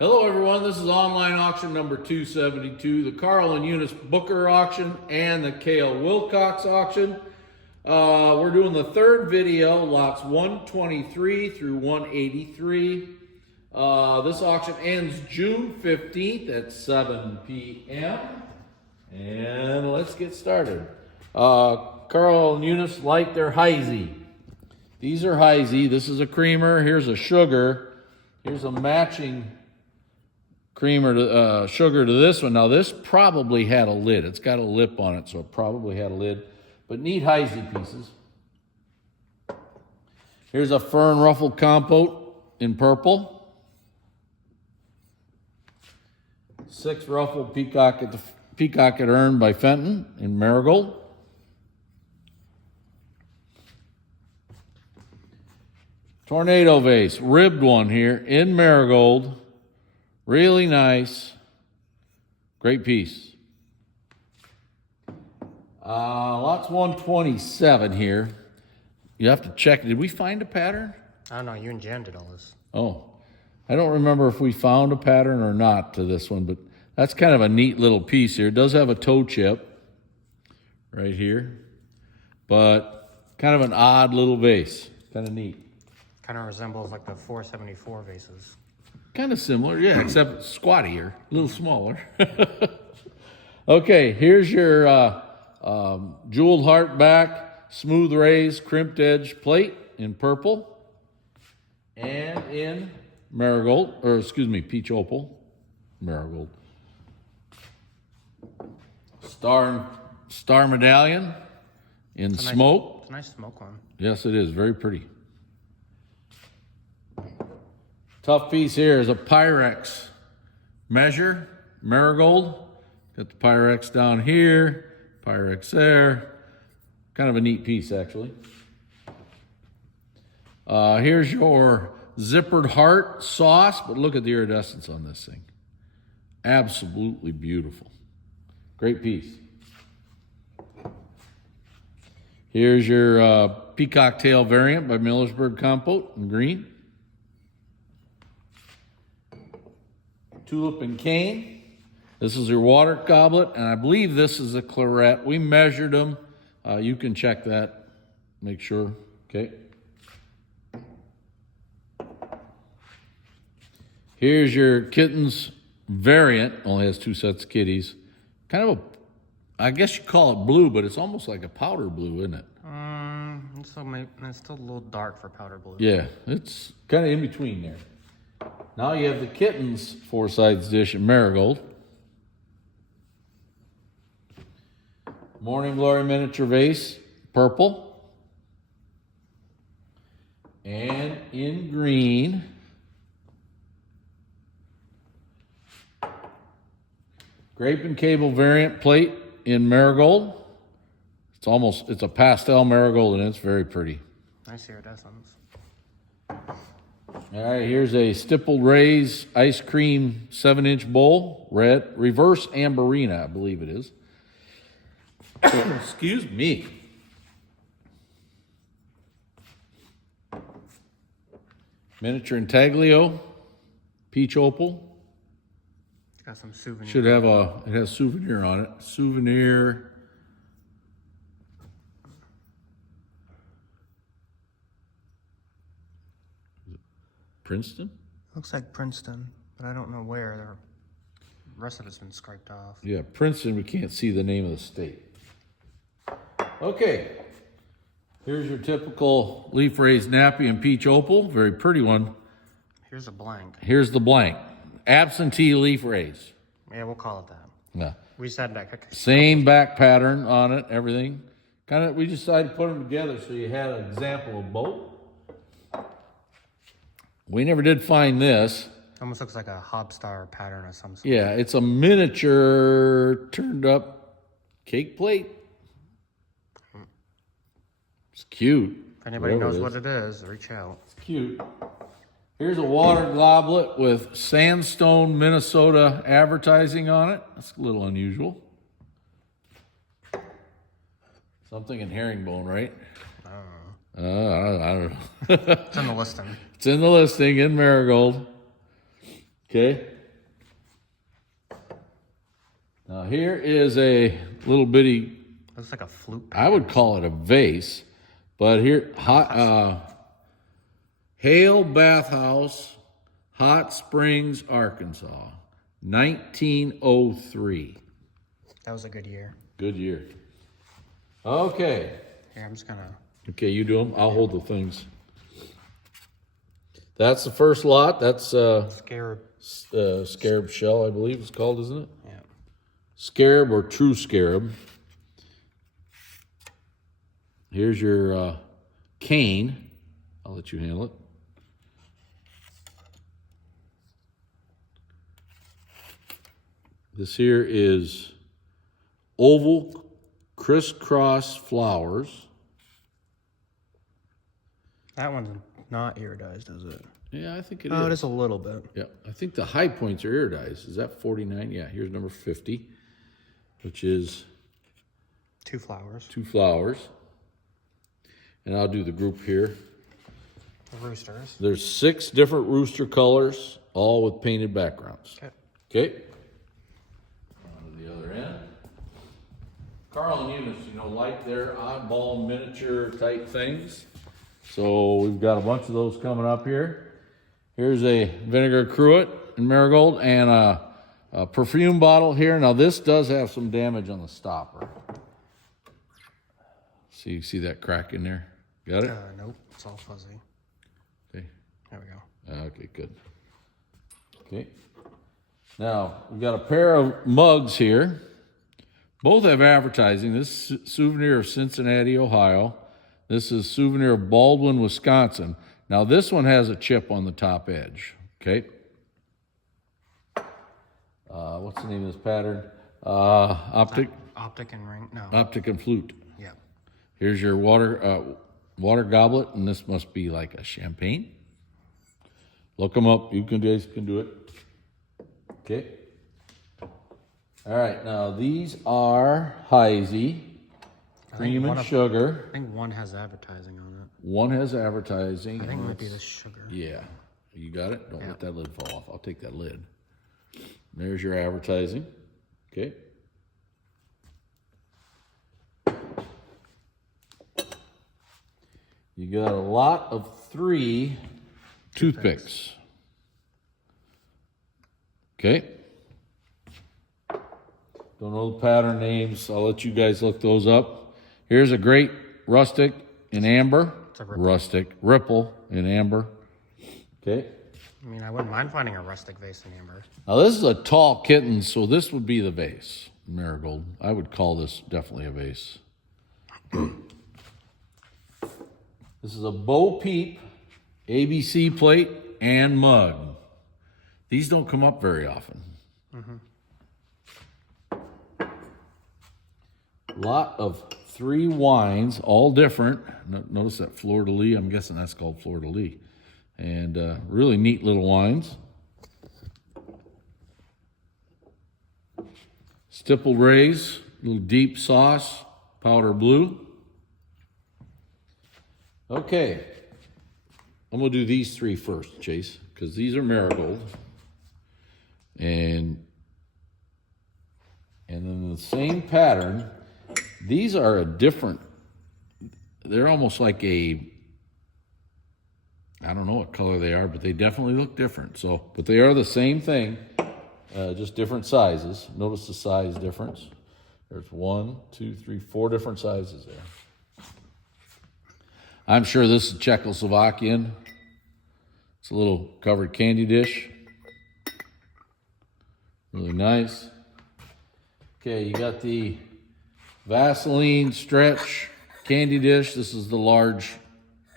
Hello everyone, this is online auction number 272, the Carl and Eunice Booker auction and the Cale Wilcox auction. We're doing the third video, lots 123 through 183. This auction ends June 15th at 7 p.m. And let's get started. Carl and Eunice like their Heisey. These are Heisey. This is a creamer. Here's a sugar. Here's a matching creamer to sugar to this one. Now this probably had a lid. It's got a lip on it, so it probably had a lid. But neat Heisey pieces. Here's a fern ruffled compote in purple. 6 ruffled peacock at urn by Fenton in marigold. Tornado vase, ribbed one here in marigold. Really nice. Great piece. Lots 127 here. You have to check. Did we find a pattern? I don't know. You and Jan did all this. Oh, I don't remember if we found a pattern or not to this one, but that's kind of a neat little piece here. It does have a toe chip right here, but kind of an odd little vase. Kind of neat. Kind of resembles like the 474 vases. Kind of similar, yeah, except squattier, a little smaller. Okay, here's your jeweled heart back, smooth raised, crimped edge plate in purple and in marigold, or excuse me, peach opal, marigold. Star medallion in smoke. It's a nice smoke one. Yes, it is, very pretty. Tough piece here is a Pyrex measure, marigold. Got the Pyrex down here, Pyrex there. Kind of a neat piece, actually. Here's your zippered heart sauce, but look at the iridescence on this thing. Absolutely beautiful. Great piece. Here's your peacock tail variant by Millersburg Compote in green. Tulip and cane. This is your water goblet, and I believe this is a claret. We measured them. You can check that, make sure, okay? Here's your kittens variant, only has 2 sets of kitties. Kind of a, I guess you call it blue, but it's almost like a powder blue, isn't it? It's still a little dark for powder blue. Yeah, it's kind of in between there. Now you have the kittens 4 sides dish in marigold. Morning Glory miniature vase, purple. And in green. Grape and cable variant plate in marigold. It's a pastel marigold and it's very pretty. Nice iridescence. All right, here's a stippled raise ice cream 7-inch bowl, red, reverse amberina, I believe it is. Excuse me. Miniature intaglio, peach opal. It's got some souvenir. It has souvenir on it. Souvenir. Princeton? Looks like Princeton, but I don't know where. The rest of it's been scraped off. Yeah, Princeton, we can't see the name of the state. Okay, here's your typical leaf raised nappy and peach opal, very pretty one. Here's a blank. Here's the blank, absentee leaf raised. Yeah, we'll call it that. Yeah. We just had that. Same back pattern on it, everything. We decided to put them together so you had an example of both. We never did find this. Almost looks like a hobstar pattern of some sort. Yeah, it's a miniature turned up cake plate. It's cute. If anybody knows what it is, reach out. It's cute. Here's a water goblet with Sandstone, Minnesota advertising on it. That's a little unusual. Something in herringbone, right? I don't know. I don't know. It's in the listing. It's in the listing in marigold. Okay. Now here is a little bitty, Looks like a flute. I would call it a vase, but here, Hale Bathhouse, Hot Springs, Arkansas, 1903. That was a good year. Good year. Okay. Here, I'm just gonna. Okay, you do them. I'll hold the things. That's the first lot. That's Scarab. scarab shell, I believe it's called, isn't it? Yeah. Scarab or true scarab. Here's your cane. I'll let you handle it. This here is oval crisscross flowers. That one's not iridized, is it? Yeah, I think it is. Oh, it is a little bit. Yeah, I think the high points are iridized. Is that 49? Yeah, here's number 50, which is 2 flowers. 2 flowers. And I'll do the group here. The roosters. There's 6 different rooster colors, all with painted backgrounds. Okay. Okay. On to the other end. Carl and Eunice, like their oddball miniature type things. So we've got a bunch of those coming up here. Here's a vinegar cruet in marigold and a perfume bottle here. Now this does have some damage on the stopper. See that crack in there? Got it? Nope, it's all fuzzy. Okay. There we go. Okay, good. Okay. Now, we've got a pair of mugs here. Both have advertising. This is Souvenir of Cincinnati, Ohio. This is Souvenir of Baldwin, Wisconsin. Now, this one has a chip on the top edge. Okay. What's the name of this pattern? Optic and ring? No. Optic and Flute. Yeah. Here's your water goblet, and this must be like a champagne. Look them up. You guys can do it. Okay. All right. Now these are Heisey, cream and sugar. I think one has advertising on it. One has advertising. I think it might be the sugar. Yeah. You got it? Don't let that lid fall off. I'll take that lid. There's your advertising. Okay. You got a lot of 3 toothpicks. Okay. Don't know the pattern names. I'll let you guys look those up. Here's a great rustic in amber. It's a ripple. Rustic ripple in amber. Okay. I mean, I wouldn't mind finding a rustic vase in amber. Now this is a tall kitten, so this would be the vase. Marigold. I would call this definitely a vase. Okay. This is a Bo Peep ABC plate and mug. These don't come up very often. A lot of 3 wines, all different. Notice that fleur-de-lis. I'm guessing that's called fleur-de-lis. And really neat little wines. Stippled Rays, little deep sauce, powder blue. Okay, I'm gonna do these 3 first, Chase, because these are marigold. And then the same pattern, these are a different, they're almost like I don't know what color they are, but they definitely look different. So, but they are the same thing, just different sizes. Notice the size difference. There's 1, 2, 3, 4 different sizes there. I'm sure this is Czechoslovakian. It's a little covered candy dish. Really nice. Okay, you got the Vaseline stretch candy dish. This is the large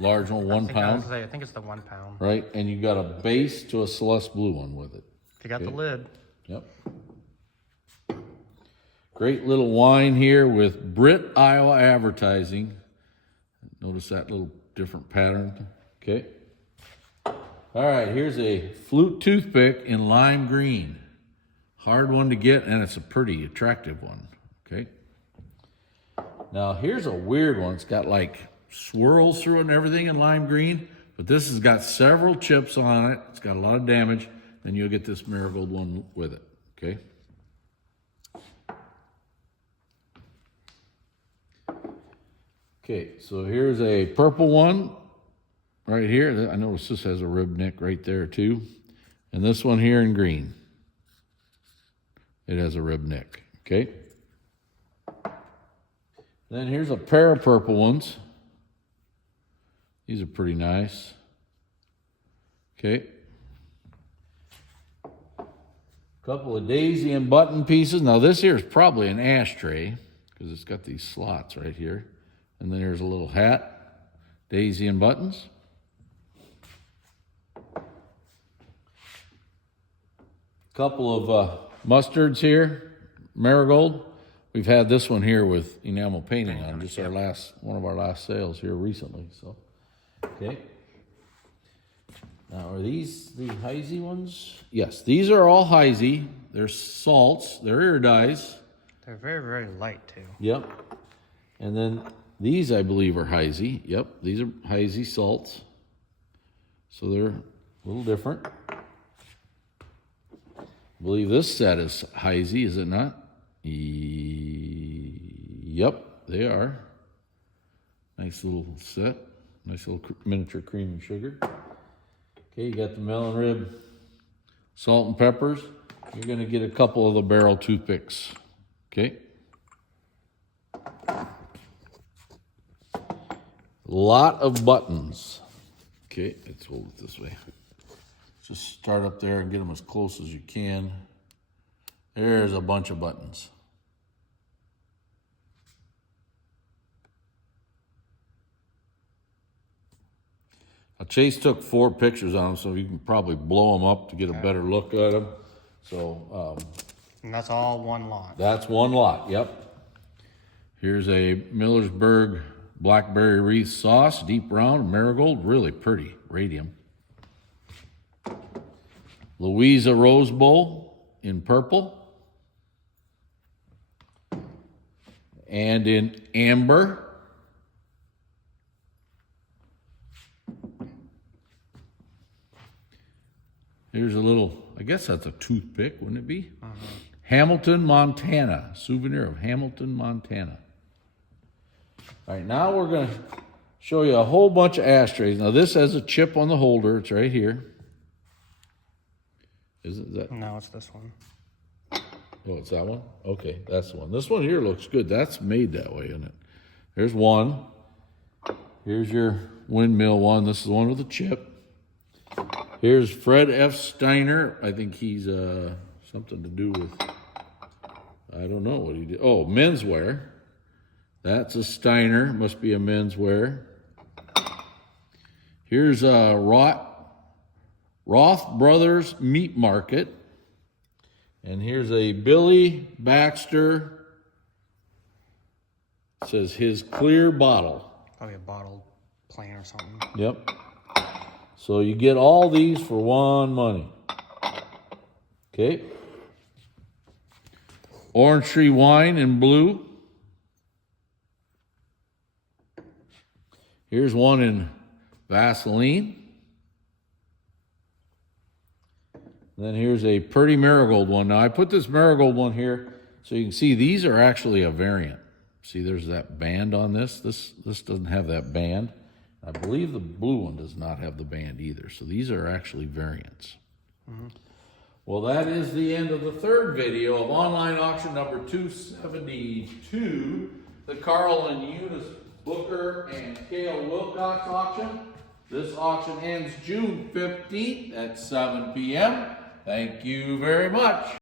one, 1 pound. I think it's the 1 pound. Right, and you got a base to a Celeste blue one with it. If you got the lid. Yep. Great little wine here with Britt, Iowa advertising. Notice that little different pattern. Okay. All right, here's a flute toothpick in lime green. Hard one to get, and it's a pretty attractive one. Okay. Now here's a weird one. It's got like swirls through it and everything in lime green, but this has got several chips on it. It's got a lot of damage. then you'll get this marigold one with it, okay? Okay, so here's a purple one right here. I notice this has a rib neck right there too. And this one here in green. It has a rib neck, okay? Then here's a pair of purple ones. These are pretty nice. Okay. Couple of daisy and button pieces. Now this here is probably an ashtray because it's got these slots right here. And then there's a little hat, daisy and buttons. Couple of mustards here, marigold. We've had this one here with enamel painting on, just one of our last sales here recently. So, okay. Now, are these the Heisey ones? Yes, these are all Heisey. They're salts. They're iridized. They're very, very light too. Yep. And then these, I believe, are Heisey. Yep, these are Heisey salts. So they're a little different. I believe this set is Heisey, is it not? Yep, they are. Nice little set. Nice little miniature cream and sugar. Okay, you got the melon rib, salt and peppers. You're going to get a couple of the barrel toothpicks. Okay. Lot of buttons. Okay, let's hold it this way. Just start up there and get them as close as you can. There's a bunch of buttons. Now Chase took 4 pictures on them, so you can probably blow them up to get a better look at them. So, and that's all one lot. That's one lot, yep. Here's a Millersburg blackberry wreath sauce, deep round, marigold, really pretty, radium. Louisa Rose Bowl in purple. And in amber. Here's a little, I guess that's a toothpick, wouldn't it be? Hamilton, Montana. Souvenir of Hamilton, Montana. All right, now we're going to show you a whole bunch of ashtrays. Now this has a chip on the holder. It's right here. Isn't that? No, it's this one. Oh, it's that one? Okay, that's the one. This one here looks good. That's made that way, isn't it? There's one. Here's your windmill one. This is the one with the chip. Here's Fred F. Steiner. I think he's something to do with, I don't know what he did. Oh, menswear. That's a Steiner. Must be a menswear. Here's a Roth Brothers Meat Market. And here's a Billy Baxter. It says his clear bottle. Probably a bottled plain or something. Yep. So you get all these for one money. Okay. Orange Tree Wine in blue. Here's one in Vaseline. And then here's a pretty marigold one. Now I put this marigold one here so you can see these are actually a variant. See, there's that band on this. This doesn't have that band. I believe the blue one does not have the band either. So these are actually variants. Well, that is the end of the third video of online auction number 272, the Carl and Eunice Booker and Cale Wilcox auction. This auction ends June 15th at 7 p.m. Thank you very much.